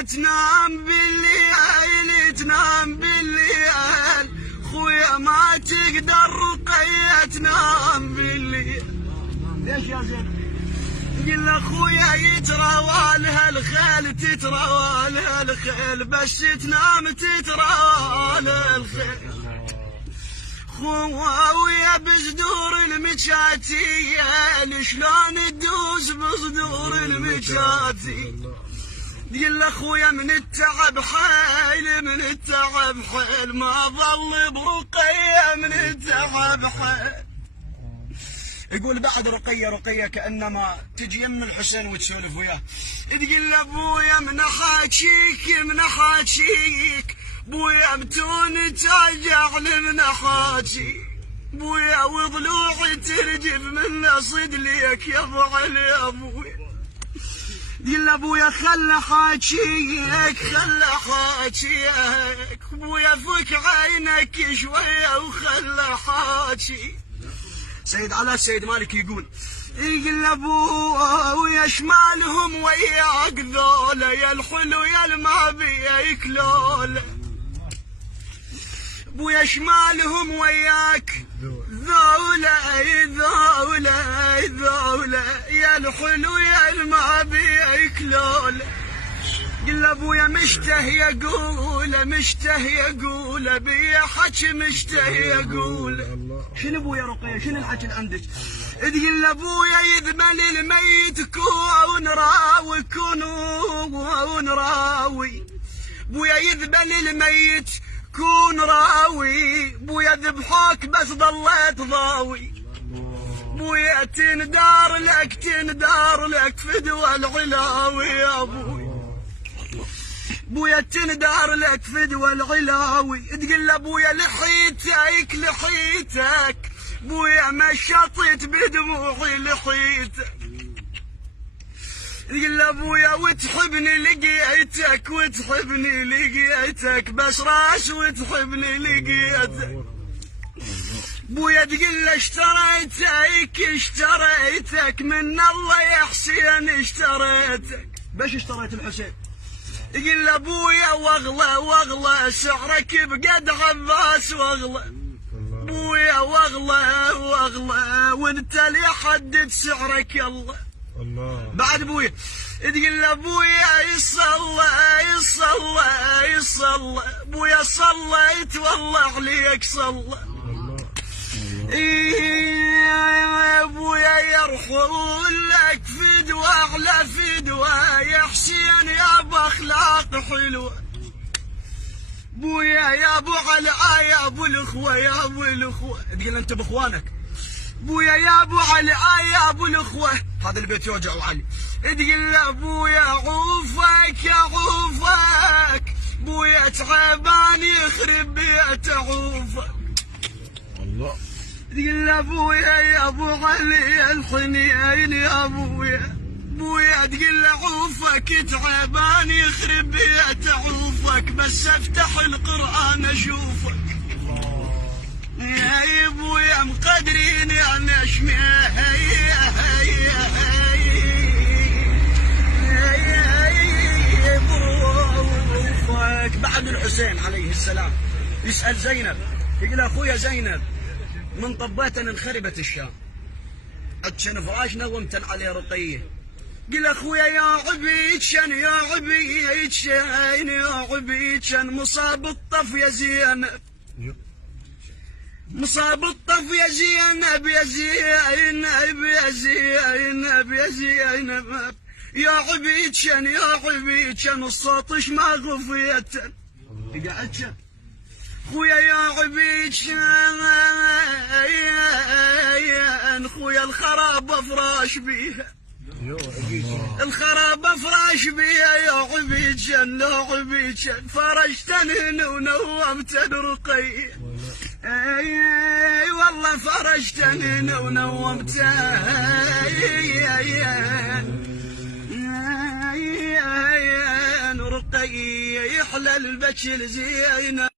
خويا تنام بالليل تنام بالليل، خويا ما تقدر رقية تنام بالليل. ليش يا زين؟ قل خويا يتروى لها الخيل تتروى لها الخيل، بس تنام تتروى لها الخيل. خويا بصدور المشاتي شلون تدوز بصدور المشاتي. قل خويا من التعب حيل من التعب حيل، ما ظل برقية من التعب حيل. يقول بعد رقية كأنما تجي يم الحسين وتسولف وياه، تقول ابويا من حاجيك بويا متون ترجع من حاجي، بويا وضلوعي ترجف من صدليك يا ابو علي يا ابويا. قل ابويا خلى حاجيك بويا فك عينك شويه وخلى حاجي. سيد علاء السيد مالك يقول ابويا شمالهم وياك ذولا، يا الحلو يا المعبيك لولا. بويا شمالهم وياك ذولا يا الحلو يا المعبيك لولا. قل ابويا مشتهي اقول بيا حكي مشتهي اقول. شنو ابويا رقية شنو الحكي اللي عندك؟ تقول ابويا يذمل الميت كون راوي بويا يذبل الميت كون راوي، بويا ذبحوك بس ضليت ضاوي. بويا تندار لك فدوى العلاوي يا ابوي، بويا تندار لك فدوى العلاوي. تقول ابويا لحيتك بويا ما شطيت بدموعي لحيتك. تقول ابويا وتحبني لقيتك بس راس وتحبني لقيتك. بويا تقول اشتريتك من الله يا حسين اشتريتك. باش اشتريت الحسين؟ تقول ابويا واغلى سعرك بقد عباس واغلى. بويا واغلى وانت اللي حدد سعرك يلا. بعد بويا تقول ابويا يصلى بويا صليت والله عليك صلى. يا ابويا يرحل لك فدوى على فدوى يا حسين يا ابو اخلاق حلوه. بويا يا ابو علاء يا ابو الاخوه تقول انت باخوانك. بويا يا ابو علاء يا ابو الاخوه هذا البيت يوجع وعلي. تقول ابويا عوفك بويا تعبان يخرب بيت عوفك. الله. تقول ابويا يا ابو علي الحنين يا ابويا بويا تقول عوفك تعبان يخرب بيت عوفك، بس افتح القرآن اشوفك. يا ابويا مقدرين انا بروفك. بعد الحسين عليه السلام يسأل زينب يقول اخويا زينب من طبيتن انخربت الشام، عدشن فراش نومتن عليه رقيه. قل اخويا يا عبيدشن مصاب الطف يا زينب، مصاب الطف يا زينب يا عبيدشن الصوتش ما غفيتن. قعدشن خويا يا عبيدشن خويا الخراب افراش بيها، الخراب افراش بيها يا عبيدشن فرشتن ونومتن رقية. اي والله فرشتن ونومتن رقية يحلى البكر زينة.